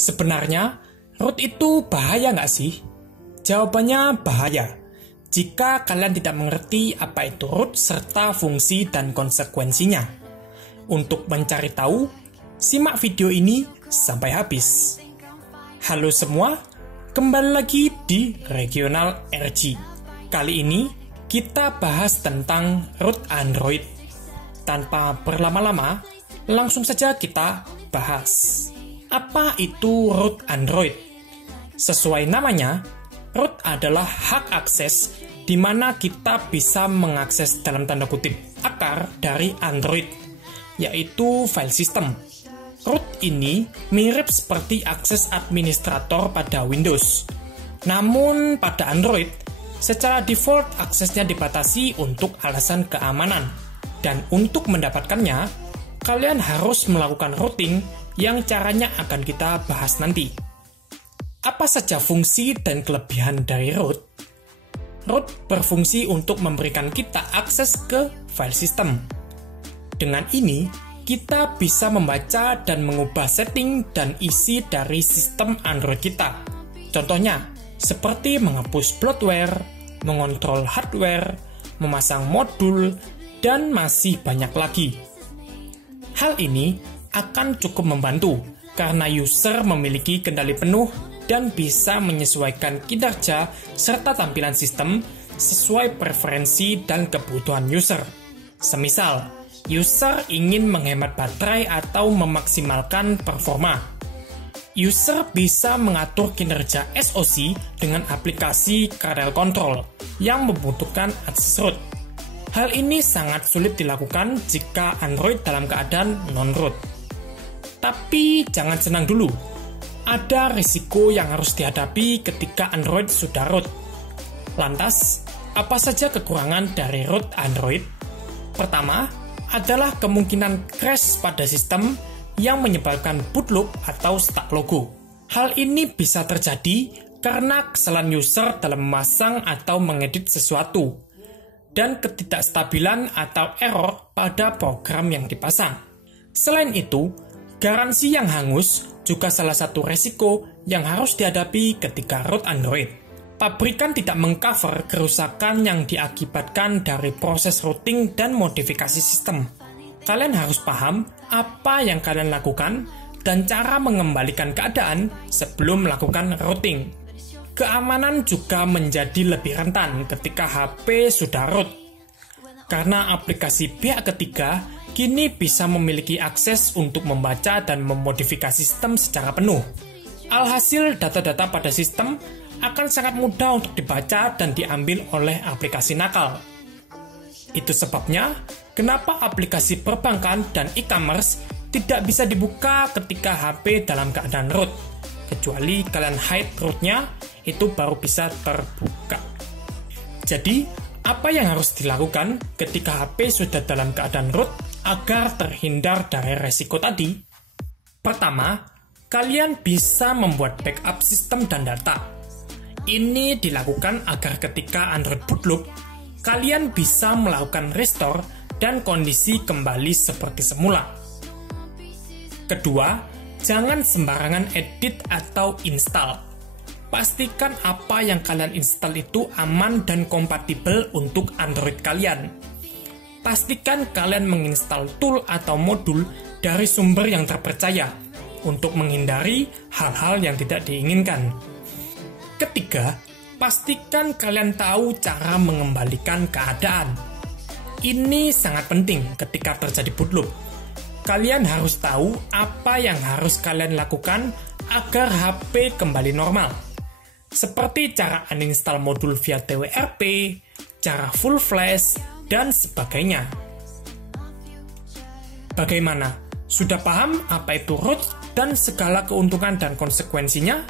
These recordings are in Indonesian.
Sebenarnya, root itu bahaya nggak sih? Jawabannya bahaya. Jika kalian tidak mengerti apa itu root serta fungsi dan konsekuensinya. Untuk mencari tahu, simak video ini sampai habis. Halo semua, kembali lagi di Regional RG. Kali ini kita bahas tentang root Android. Tanpa berlama-lama, langsung saja kita bahas. Apa itu root Android? Sesuai namanya, root adalah hak akses di mana kita bisa mengakses dalam tanda kutip akar dari Android, yaitu file system. Root ini mirip seperti akses administrator pada Windows. Namun pada Android, secara default aksesnya dibatasi untuk alasan keamanan. Dan untuk mendapatkannya, kalian harus melakukan routing yang caranya akan kita bahas nanti. Apa saja fungsi dan kelebihan dari root? Root berfungsi untuk memberikan kita akses ke file system. Dengan ini, kita bisa membaca dan mengubah setting dan isi dari sistem Android kita. Contohnya, seperti menghapus bloatware, mengontrol hardware, memasang modul, dan masih banyak lagi. Hal ini akan cukup membantu karena user memiliki kendali penuh dan bisa menyesuaikan kinerja serta tampilan sistem sesuai preferensi dan kebutuhan user. Semisal, user ingin menghemat baterai atau memaksimalkan performa. User bisa mengatur kinerja SoC dengan aplikasi kernel control yang membutuhkan akses root. Hal ini sangat sulit dilakukan jika Android dalam keadaan non-root. Tapi jangan senang dulu. Ada risiko yang harus dihadapi ketika Android sudah root. Lantas, apa saja kekurangan dari root Android? Pertama, adalah kemungkinan crash pada sistem yang menyebabkan bootloop atau stuck logo. Hal ini bisa terjadi karena kesalahan user dalam memasang atau mengedit sesuatu, dan ketidakstabilan atau error pada program yang dipasang. Selain itu, garansi yang hangus juga salah satu resiko yang harus dihadapi ketika root Android. Pabrikan tidak mengcover kerusakan yang diakibatkan dari proses routing dan modifikasi sistem. Kalian harus paham apa yang kalian lakukan dan cara mengembalikan keadaan sebelum melakukan routing. Keamanan juga menjadi lebih rentan ketika HP sudah root, karena aplikasi pihak ketiga kini bisa memiliki akses untuk membaca dan memodifikasi sistem secara penuh. Alhasil, data-data pada sistem akan sangat mudah untuk dibaca dan diambil oleh aplikasi nakal. Itu sebabnya, kenapa aplikasi perbankan dan e-commerce tidak bisa dibuka ketika HP dalam keadaan root. Kecuali kalian hide rootnya, itu baru bisa terbuka. Jadi, apa yang harus dilakukan ketika HP sudah dalam keadaan root agar terhindar dari resiko tadi? Pertama, kalian bisa membuat backup sistem dan data. Ini dilakukan agar ketika Android bootloop, kalian bisa melakukan restore dan kondisi kembali seperti semula. Kedua, jangan sembarangan edit atau install. Pastikan apa yang kalian install itu aman dan kompatibel untuk Android kalian. Pastikan kalian menginstal tool atau modul dari sumber yang terpercaya untuk menghindari hal-hal yang tidak diinginkan. Ketiga, pastikan kalian tahu cara mengembalikan keadaan. Ini sangat penting ketika terjadi bootloop. Kalian harus tahu apa yang harus kalian lakukan agar HP kembali normal. Seperti cara uninstall modul via TWRP, cara full flash, dan sebagainya. Bagaimana? Sudah paham apa itu root dan segala keuntungan dan konsekuensinya?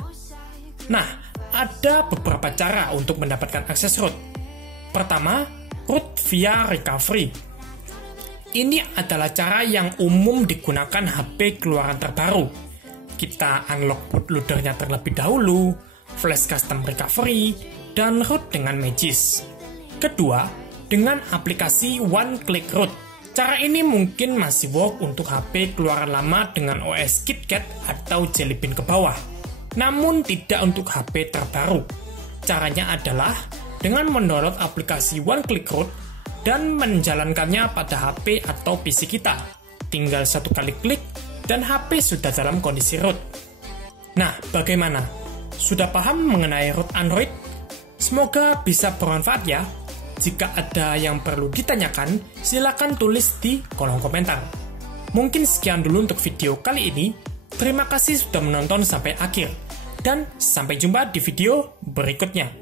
Nah, ada beberapa cara untuk mendapatkan akses root. Pertama, root via recovery. Ini adalah cara yang umum digunakan HP keluaran terbaru. Kita unlock bootloadernya terlebih dahulu, flash custom recovery, dan root dengan Magis. Kedua, dengan aplikasi One Click Root. Cara ini mungkin masih work untuk HP keluaran lama dengan OS KitKat atau Jelly Bean ke bawah, namun tidak untuk HP terbaru. Caranya adalah dengan mendownload aplikasi One Click Root dan menjalankannya pada HP atau PC kita. Tinggal satu kali klik dan HP sudah dalam kondisi root. Nah, bagaimana? Sudah paham mengenai root Android? Semoga bisa bermanfaat ya. Jika ada yang perlu ditanyakan, silakan tulis di kolom komentar. Mungkin sekian dulu untuk video kali ini. Terima kasih sudah menonton sampai akhir. Dan sampai jumpa di video berikutnya.